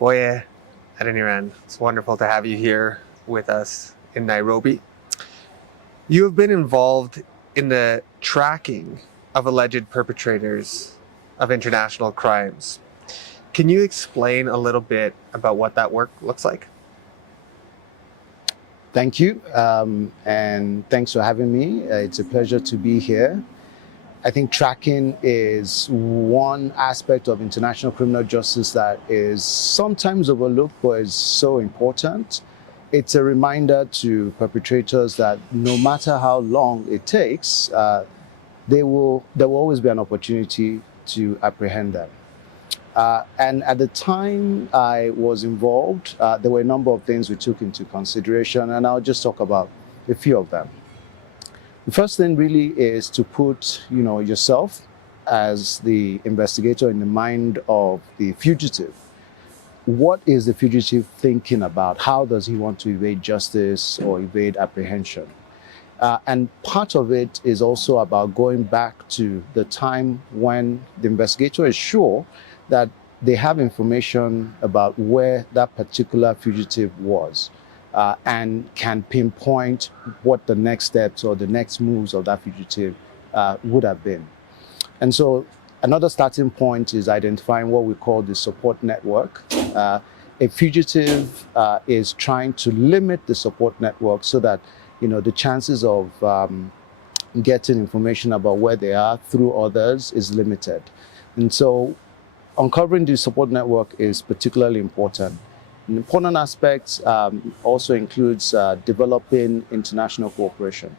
Kيfية, Adeniran, it's wonderful to have you here with us in Nairobi. You have been involved in the tracking of alleged perpetrators of international crimes. Can you explain a little bit about what that work looks like? Thank you, and thanks for having me. It's a pleasure to be here. I think tracking is one aspect of international criminal justice that is sometimes overlooked, but is so important. It's a reminder to perpetrators that no matter how long it takes, there will always be an opportunity to apprehend them. And at the time I was involved, there were a number of things we took into consideration, and I'll just talk about a few of them. The first thing really is to put, yourself as the investigator in the mind of the fugitive. What is the fugitive thinking about? How does he want to evade justice or evade apprehension? And part of it is also about going back to the time when the investigator is sure that they have information about where that particular fugitive was and can pinpoint what the next steps or the next moves of that fugitive would have been. And so another starting point is identifying what we call the support network. A fugitive is trying to limit the support network so that the chances of getting information about where they are through others is limited. And so uncovering the support network is particularly important. An important aspect also includes developing international cooperation.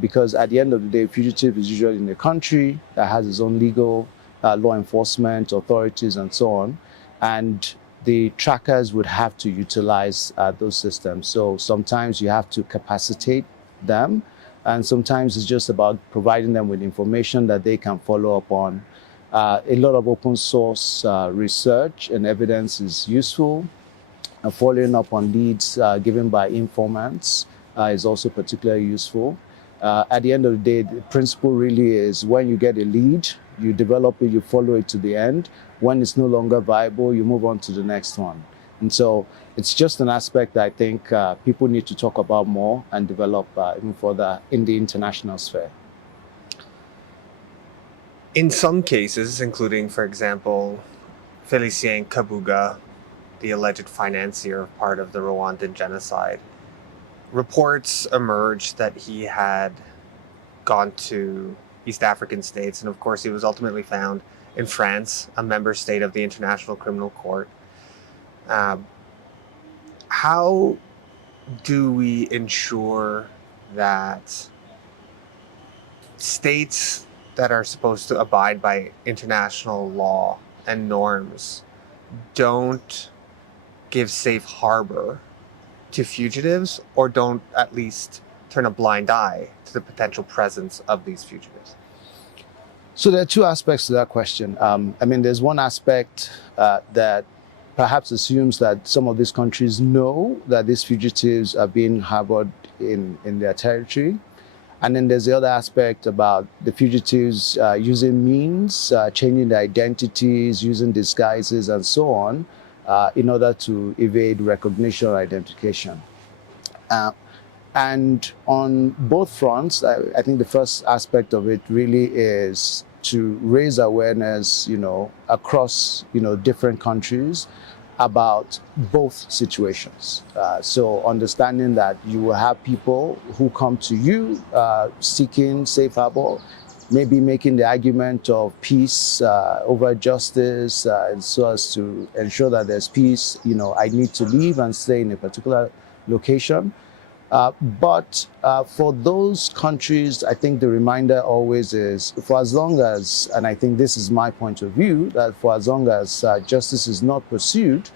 Because at the end of the day, fugitive is usually in a country that has its own legal, law enforcement, authorities, and so on. And the trackers would have to utilize those systems. So sometimes you have to capacitate them, and sometimes it's just about providing them with information that they can follow up on. A lot of open source research and evidence is useful. Following up on leads given by informants is also particularly useful. At the end of the day, the principle really is when you get a lead, you develop it, you follow it to the end. When it's no longer viable, you move on to the next one. And so it's just an aspect that I think people need to talk about more and develop even further in the international sphere. In some cases, including, for example, Félicien Kabuga, the alleged financier of part of the Rwandan genocide, reports emerged that he had gone to East African states, and of course he was ultimately found in France, a member state of the International Criminal Court. How do we ensure that states that are supposed to abide by international law and norms don't give safe harbor to fugitives, or don't at least turn a blind eye to the potential presence of these fugitives? So there are two aspects to that question. There's one aspect that perhaps assumes that some of these countries know that these fugitives are being harbored in their territory. And then there's the other aspect about the fugitives using means, changing their identities, using disguises, and so on, in order to evade recognition or identification. And on both fronts, I think the first aspect of it really is to raise awareness, across, different countries about both situations. So understanding that you will have people who come to you seeking safe harbor, maybe making the argument of peace over justice, and so as to ensure that there's peace. I need to leave and stay in a particular location. But for those countries, I think the reminder always is, for as long as, and I think this is my point of view, that for as long as justice is not pursued,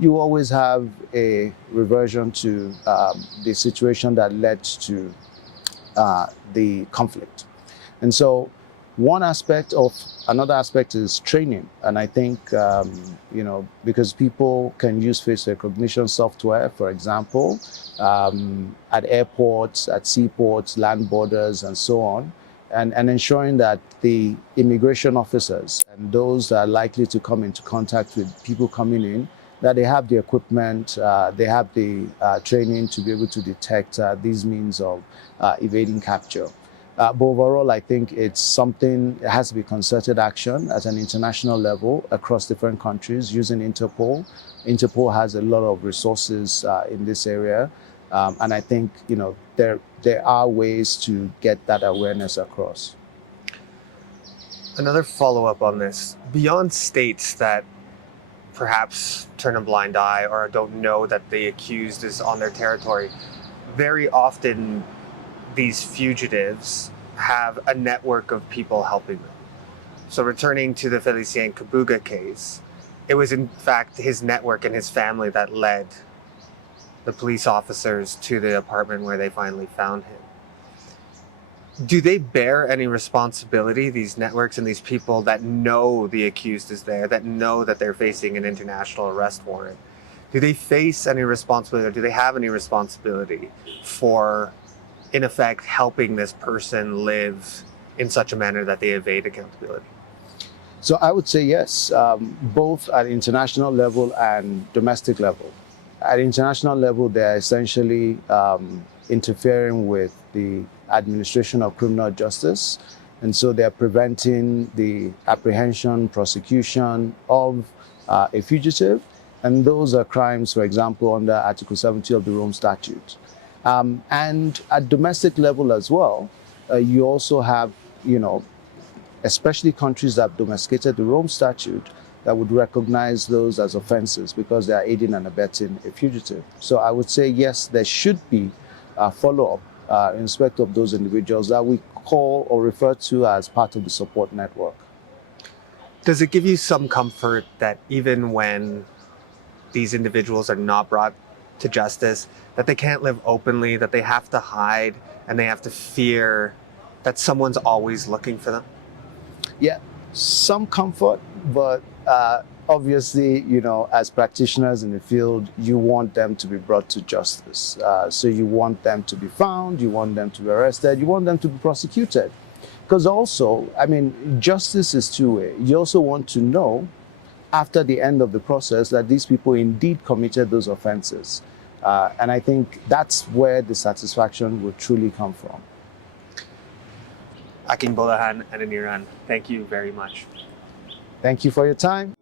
you always have a reversion to the situation that led to the conflict. And so another aspect is training. And I think, because people can use face recognition software, for example, at airports, at seaports, land borders, and so on, and ensuring that the immigration officers and those that are likely to come into contact with people coming in that they have the equipment, they have the training to be able to detect these means of evading capture. But overall, I think it's something, it has to be concerted action at an international level across different countries using Interpol. Interpol has a lot of resources in this area. And I think, there are ways to get that awareness across. Another follow-up on this, beyond states that perhaps turn a blind eye or don't know that the accused is on their territory, very often these fugitives have a network of people helping them. So returning to the Felicien Kabuga case, it was in fact his network and his family that led the police officers to the apartment where they finally found him. Do they bear any responsibility, these networks and these people that know the accused is there, that know that they're facing an international arrest warrant? Do they face any responsibility, or do they have any responsibility for, in effect, helping this person live in such a manner that they evade accountability? So I would say yes, both at international level and domestic level. At international level, they're essentially interfering with the administration of criminal justice. And so they're preventing the apprehension, prosecution of a fugitive. And those are crimes, for example, under Article 70 of the Rome Statute. And at domestic level as well, you also have, especially countries that have domesticated the Rome Statute, that would recognize those as offenses because they are aiding and abetting a fugitive. So I would say, yes, there should be a follow-up in respect of those individuals that we call or refer to as part of the support network. Does it give you some comfort that even when these individuals are not brought to justice, that they can't live openly, that they have to hide, and they have to fear that someone's always looking for them? Yeah, some comfort, but obviously, as practitioners in the field, you want them to be brought to justice. So you want them to be found, you want them to be arrested, you want them to be prosecuted. Because also, justice is two-way. You also want to know after the end of the process that these people indeed committed those offenses. And I think that's where the satisfaction will truly come from. Akingbolahan Adeniran, thank you very much. Thank you for your time.